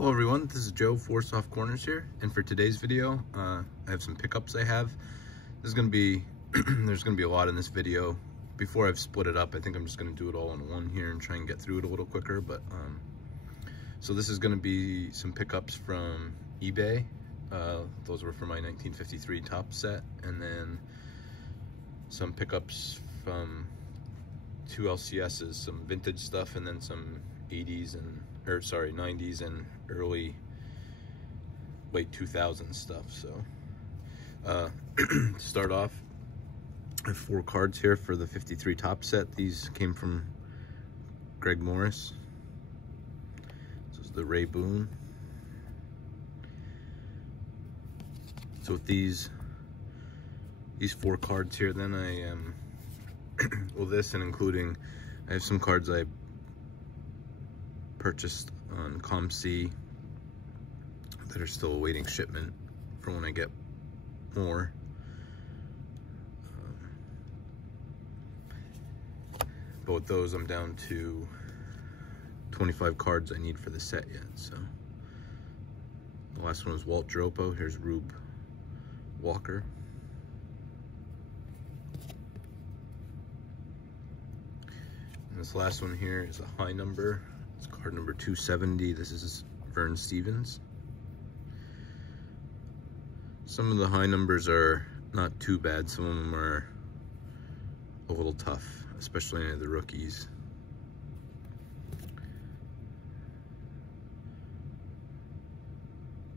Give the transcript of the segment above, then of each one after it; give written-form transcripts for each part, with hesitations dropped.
Hello everyone, this is Joe for Soft Corners here, and for today's video I have some pickups I have. This is going to be there's going to be a lot in this video. Before I've split it up, I think I'm just going to do it all in one here and try and get through it a little quicker. But so this is going to be some pickups from eBay. Those were for my 1953 top set, and then some pickups from two LCSs, some vintage stuff, and then some 80s and 90s and early late 2000s stuff. So to start off, I have 4 cards here for the 53 top set. These came from Greg Morris. This is the Ray Boone. So with these 4 cards here, then I am well, this and including, I have some cards I purchased on ComC that are still awaiting shipment for when I get more. But with those, I'm down to 25 cards I need for the set yet. So the last one was Walt Dropo. Here's Rube Walker. And this last one here is a high number. It's card number 270. This is Vern Stevens. Some of the high numbers are not too bad. Some of them are a little tough, especially any of the rookies.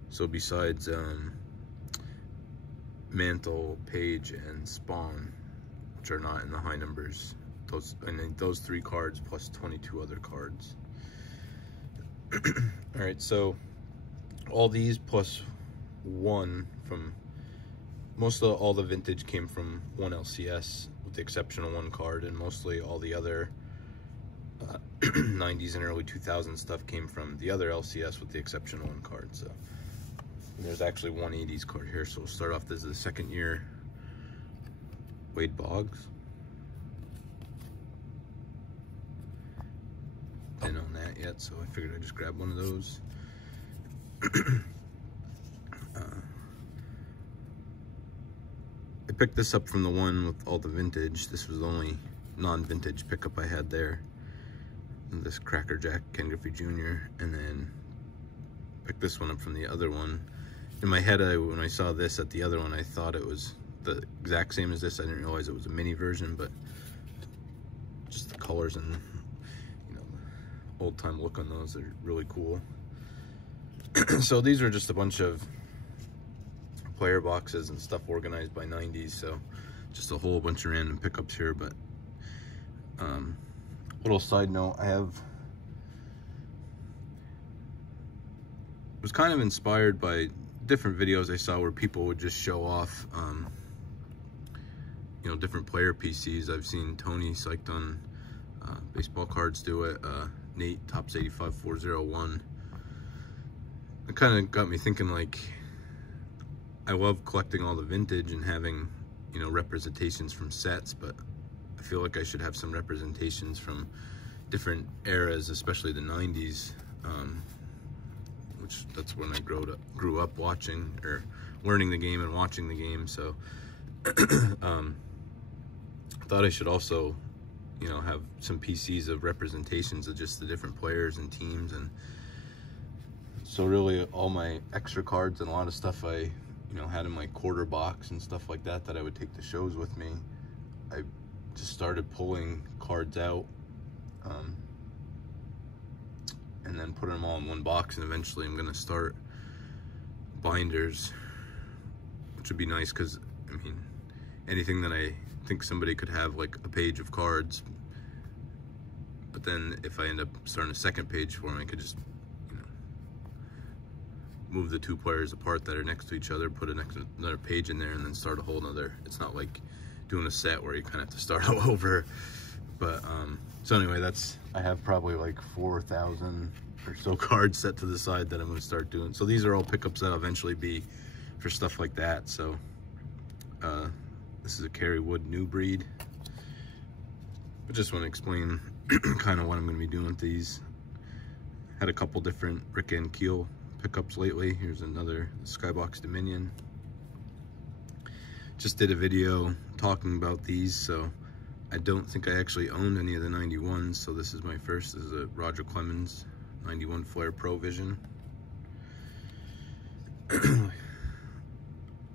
So besides Mantle, Page, and Spawn, which are not in the high numbers, those 3 cards plus 22 other cards. All right, so all these plus 1 from all the vintage came from one LCS, with the exception of 1 card, and mostly all the other 90s and early 2000s stuff came from the other LCS, with the exception of 1 card. So there's actually 1 80s card here. So we'll start off. This is the 2nd year Wade Boggs. Didn't own that yet, so I figured I'd just grab one of those. I picked this up from the one with all the vintage. This was the only non-vintage pickup I had there. And this Cracker Jack Ken Griffey Jr. And then picked this one up from the other one. In my head, when I saw this at the other one, I thought it was the exact same as this. I didn't realize it was a mini version, but just the colors and old time look on those are really cool. So these are just a bunch of player boxes and stuff organized by 90s, so just a whole bunch of random pickups here. But little side note, I was kind of inspired by different videos I saw where people would just show off different player PCs. I've seen Tony Psyched on baseball cards do it, Nate Tops 85 401. It kind of got me thinking, like, I love collecting all the vintage and having representations from sets, but I feel like I should have some representations from different eras, especially the 90s, which that's when I grew up watching or learning the game and watching the game. So I thought I should also have some PCs of representations of just the different players and teams. And so really all my extra cards and a lot of stuff I had in my quarter box and stuff like that I would take to shows with me, I just started pulling cards out and then putting them all in one box. And eventually I'm going to start binders, which would be nice, because I mean, anything that I think somebody could have, like a page of cards, but then if I end up starting a 2nd page for them, I could just move the 2 players apart that are next to each other, put another page in there, and then start a whole nother. It's not like doing a set where you kind of have to start all over. But so anyway, I have probably like 4,000 or so cards set to the side that I'm going to start doing. So these are all pickups that'll eventually be for stuff like that. So this is a Kerry Wood New Breed. I just want to explain kind of what I'm going to be doing with these. Had a couple different Rick and Keel pickups lately. Here's another Skybox Dominion. Just did a video talking about these, so I don't think I actually owned any of the 91s, so this is my first. This is a Roger Clemens 91 Flair Pro Vision. I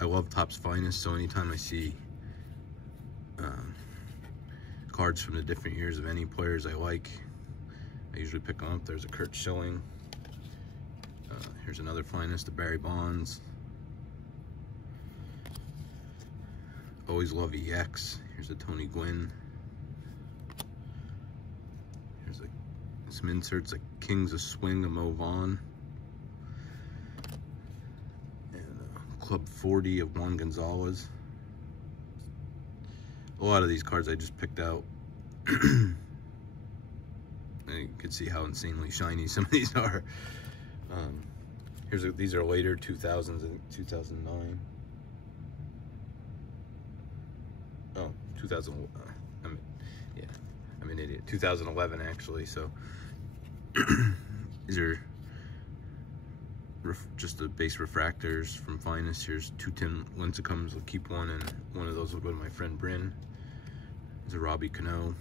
love Topps Finest, so anytime I see cards from the different years of any players I like, I usually pick them up. There's a Kurt Schilling. Here's another Finest, the Barry Bonds. Always love EX. Here's a Tony Gwynn. Here's some inserts like Kings of Swing of Mo Vaughn. And Club 40 of Juan Gonzalez. A lot of these cards I just picked out. And you can see how insanely shiny some of these are. These are later 2000s and 2009. Oh, 2000. I'm an idiot. 2011 actually. So these are just the base refractors from Finest. Here's 210 Lincecums. I'll keep one, and one of those will go to my friend Bryn. There's a Robbie Cano.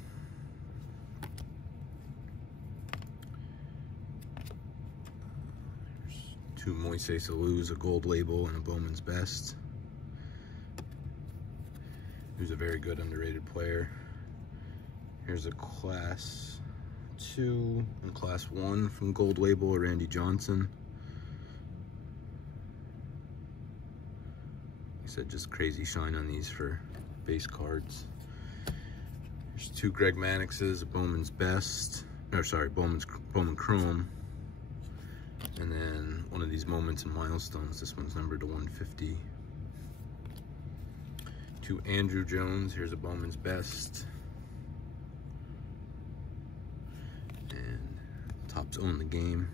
There's two Moises Alous, a gold label, and a Bowman's Best. Who's a very good underrated player. Here's a Class 2 and Class 1 from Gold Label, Randy Johnson. Like I said, just crazy shine on these for base cards. There's two Greg Maddoxes, a Bowman's Best, or sorry, Bowman Chrome. And then one of these Moments and Milestones. This one's numbered to 150. To Andrew Jones, here's a Bowman's Best. And Topps Own the Game.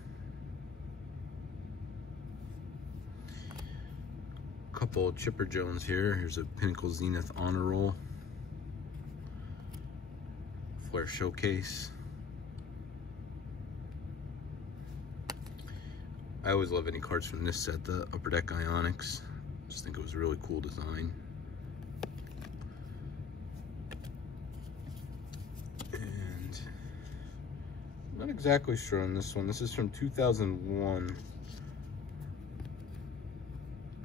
Couple of Chipper Jones here. Here's a Pinnacle Zenith Honor Roll. Flair Showcase. I always love any cards from this set, the Upper Deck Ionics. Just think it was a really cool design. Not exactly sure on this one. This is from 2001.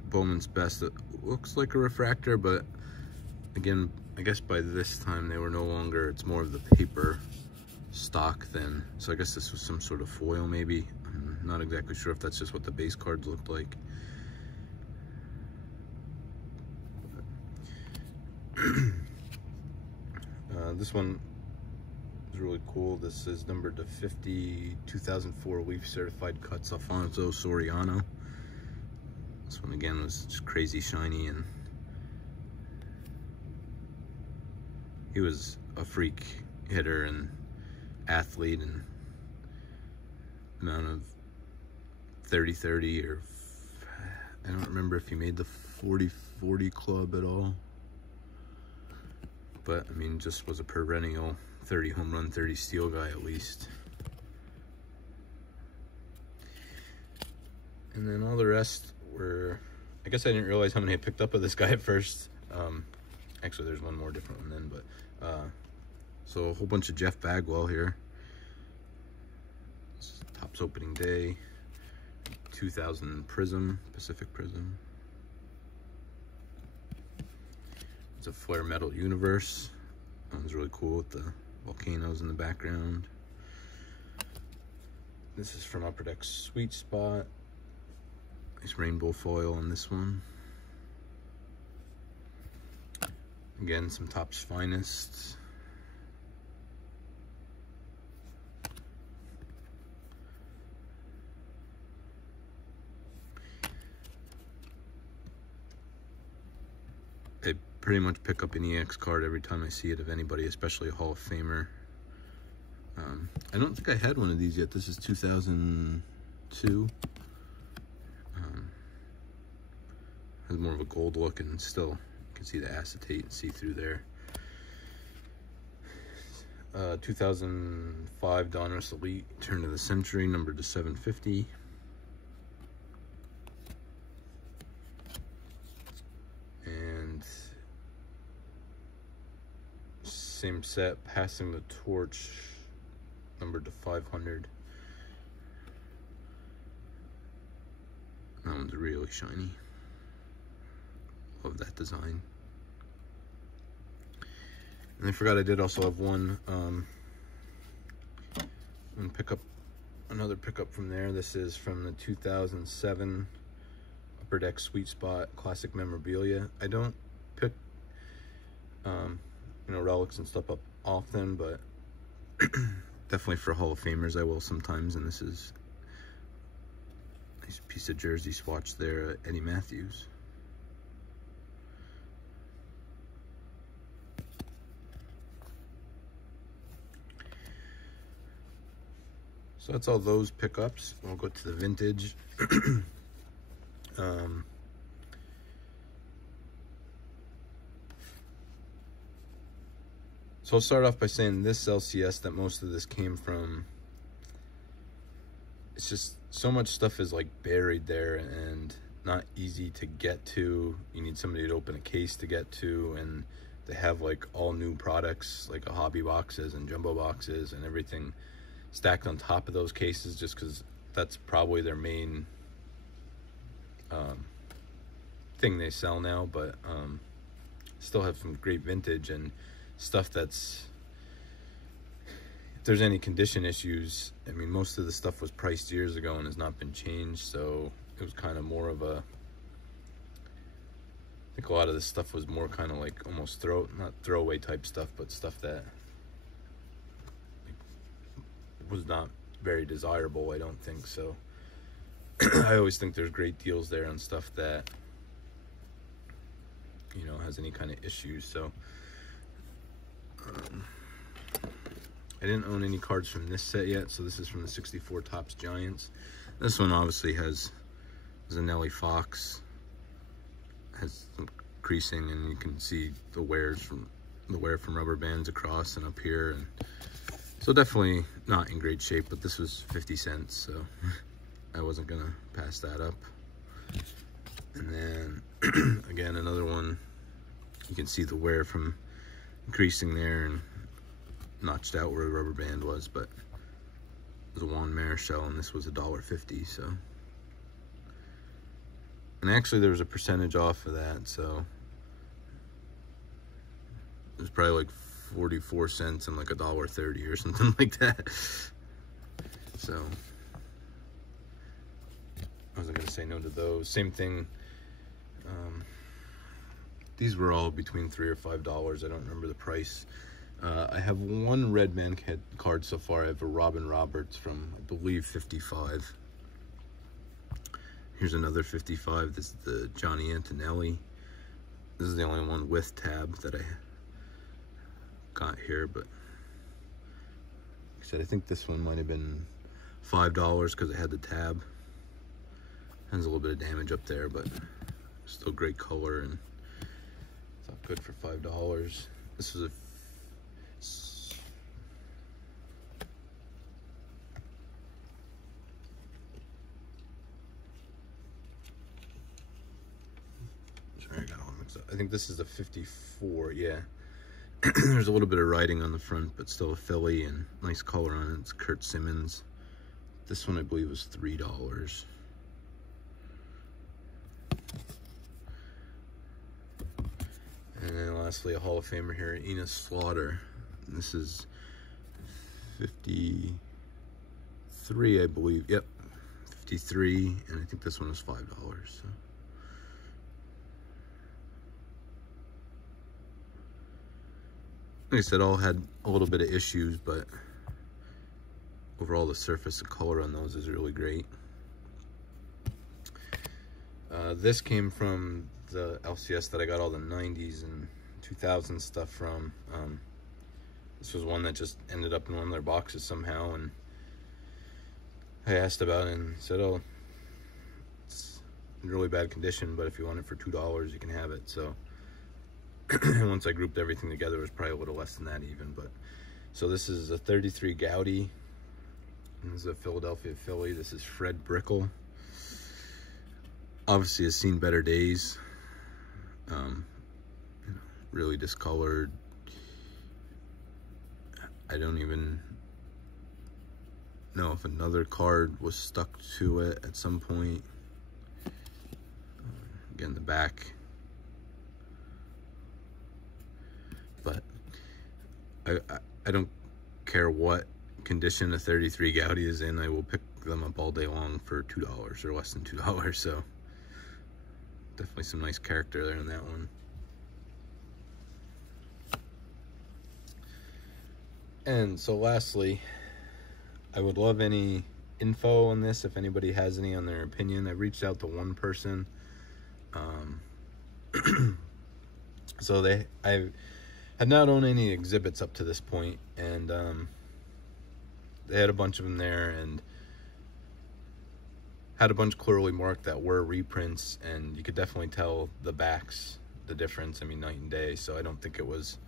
Bowman's Best. It looks like a refractor, but again, I guess by this time they were no longer, it's more of the paper stock then. So I guess this was some sort of foil maybe. I'm not exactly sure if that's just what the base cards looked like. This one is really cool. This is numbered to 50, 2004 Leaf Certified Cuts, Alfonso Soriano. This one again was just crazy shiny, and he was a freak hitter and athlete, and amount of 30-30, or I don't remember if he made the 40-40 club at all. But I mean, just was a perennial 30 home run, 30 steal guy at least. And then all the rest were, I guess I didn't realize how many I picked up of this guy at first. Actually, there's one more different one then, but so a whole bunch of Jeff Bagwell here. Topps Opening Day, 2000 Prism, Pacific Prism. It's a Flair Metal Universe. That was really cool with the volcanoes in the background. This is from Upper Deck Sweet Spot. Nice rainbow foil on this one. Again, some Topps Finest. I pretty much pick up an EX card every time I see it of anybody, especially a Hall of Famer. I don't think I had one of these yet. This is 2002. Has more of a gold look, and still you can see the acetate and see through there. 2005 Donruss Elite, turn of the century, numbered to 750. And same set, Passing the Torch, numbered to 500. That one's really shiny. Love that design. And I forgot I did also have one pickup, another pickup from there. This is from the 2007 Upper Deck Sweet Spot Classic Memorabilia. I don't pick, you know, relics and stuff up often, but definitely for Hall of Famers I will sometimes. And this is a nice piece of jersey swatch there, Eddie Matthews. So that's all those pickups. We'll go to the vintage. So I'll start off by saying this LCS that most of this came from, it's just so much stuff is like buried there and not easy to get to. You need somebody to open a case to get to, and they have like all new products, like a hobby boxes and jumbo boxes and everything stacked on top of those cases, just because that's probably their main thing they sell now. But still have some great vintage and stuff that's, if there's any condition issues, I mean, most of the stuff was priced years ago and has not been changed, so it was kind of more of a, I think a lot of this stuff was more kind of like almost not throwaway type stuff, but stuff that was not very desirable, I don't think. So I always think there's great deals there on stuff that, you know, has any kind of issues. So I didn't own any cards from this set yet, so this is from the 64 Topps Giants. This one obviously has Zanelli Fox, has some creasing, and you can see the wear from rubber bands across and up here, and so definitely not in great shape. But this was 50 cents, so I wasn't gonna pass that up. And then again, another one, you can see the wear from creasing there and notched out where the rubber band was, but it was a Juan Marichal, and this was $1.50. So, and actually there was a percentage off of that, so it was probably like 44 cents and like $1.30 or something like that. So I wasn't gonna say no to those. Same thing, these were all between $3 or $5. I don't remember the price. I have one red man card so far. I have a Robin Roberts from, I believe, 55. Here's another 55. This is the Johnny Antonelli. This is the only one with tab that I got here, but like I said, I think this one might have been $5 because it had the tab. Has a little bit of damage up there, but still great color, and it's not good for $5. This is a sorry, I got all mixed up. I think this is a 54, yeah. There's a little bit of writing on the front, but still a Philly, and nice color on it. It's Kurt Simmons. This one I believe was $3. And then lastly, a Hall of Famer here, Enos Slaughter. And this is 53, I believe. Yep, 53, and I think this one was $5. So. Like I said, all had a little bit of issues, but overall the surface and color on those is really great. This came from the LCS that I got all the 90s and 2000s stuff from. This was one that just ended up in one of their boxes somehow, and I asked about it and said, oh, it's in really bad condition, but if you want it for $2, you can have it. So once I grouped everything together, it was probably a little less than that even, but So this is a 33 Gaudy. This is a Philadelphia Philly. This is Fred Brickell. Obviously has seen better days. Really discolored. I don't even know if another card was stuck to it at some point. Again, the back. But I don't care what condition a 33 Gaudy is in. I will pick them up all day long for $2 or less than $2. So definitely some nice character there in that one. And so lastly, I would love any info on this, if anybody has any on their opinion. I reached out to one person. So I had not owned any exhibits up to this point, and they had a bunch of them there and had a bunch clearly marked that were reprints, and you could definitely tell the backs, the difference. I mean, night and day. So I don't think it was,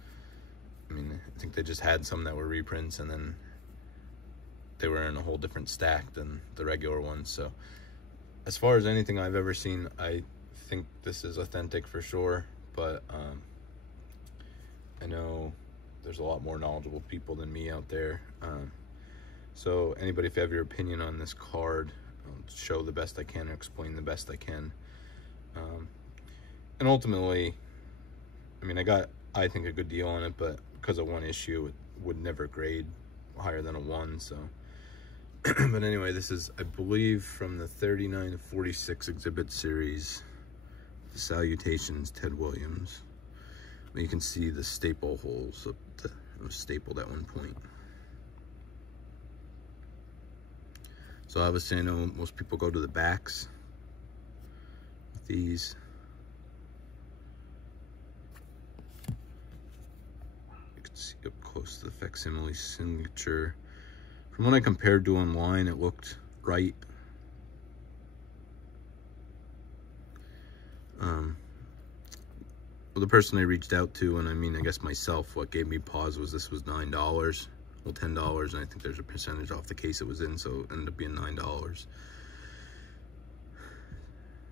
I think they just had some that were reprints, and then they were in a whole different stack than the regular ones. So as far as anything I've ever seen, I think this is authentic for sure. But I know there's a lot more knowledgeable people than me out there. So anybody, if you have your opinion on this card, I'll show the best I can or explain the best I can. And ultimately, I got, I think, a good deal on it, but because of one issue, it would never grade higher than a 1. So but anyway, this is, I believe, from the 39 to 46 exhibit series, the Salutations Ted Williams. You can see the staple holes up it was stapled at one point. So obviously I know most people go to the backs with these. You can see up close to the facsimile signature. From what I compared to online, it looked right. Well, the person I reached out to, and I guess myself, what gave me pause was this was $9. Well, $10, and I think there's a percentage off the case it was in, so it ended up being $9.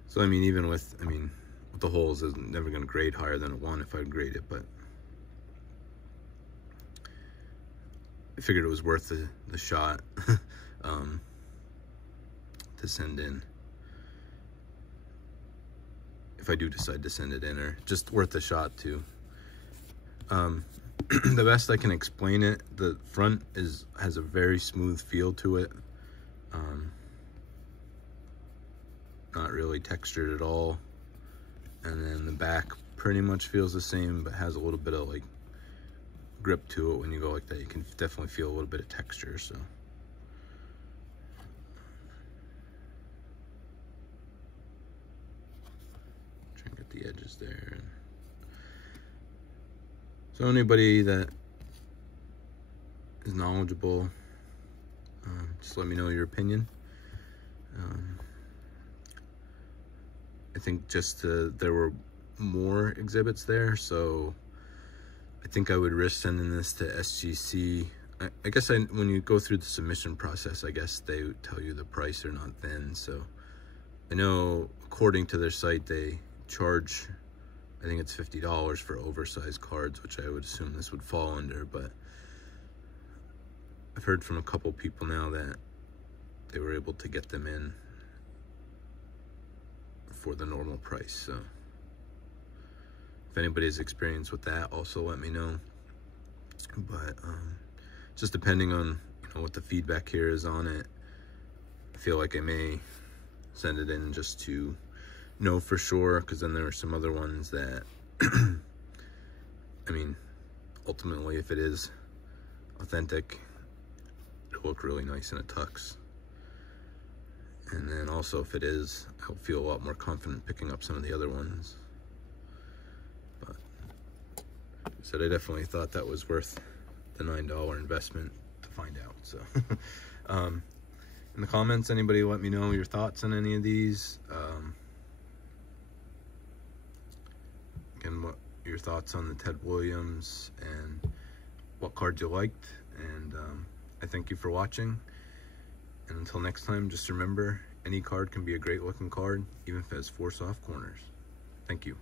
So even with the holes, is never going to grade higher than a 1 if I'd grade it, but I figured it was worth the shot to send in, if I do decide to send it in, or just worth the shot too. The best I can explain it, the front has a very smooth feel to it. Not really textured at all. And then the back pretty much feels the same, but has a little bit of like grip to it. When you go like that, you can definitely feel a little bit of texture. So try and get the edges there. So anybody that is knowledgeable, just let me know your opinion. I think just there were more exhibits there, so I think I would risk sending this to SGC. I guess when you go through the submission process, I guess they tell you the price or not then. So I know according to their site, they charge, I think it's $50 for oversized cards, which I would assume this would fall under, but I've heard from a couple people now that they were able to get them in for the normal price. So if anybody has experience with that, also let me know. But just depending on what the feedback here is on it, I feel like I may send it in just to know for sure, because then there are some other ones that ultimately, if it is authentic, it'll look really nice in a tux. And then also, if it is, I'll feel a lot more confident picking up some of the other ones. But like I said, I definitely thought that was worth the $9 investment to find out. So in the comments, anybody let me know your thoughts on any of these. Again, what your thoughts on the Ted Williams, and what cards you liked. And I thank you for watching. And until next time, just remember, any card can be a great looking card, even if it has 4 soft corners. Thank you.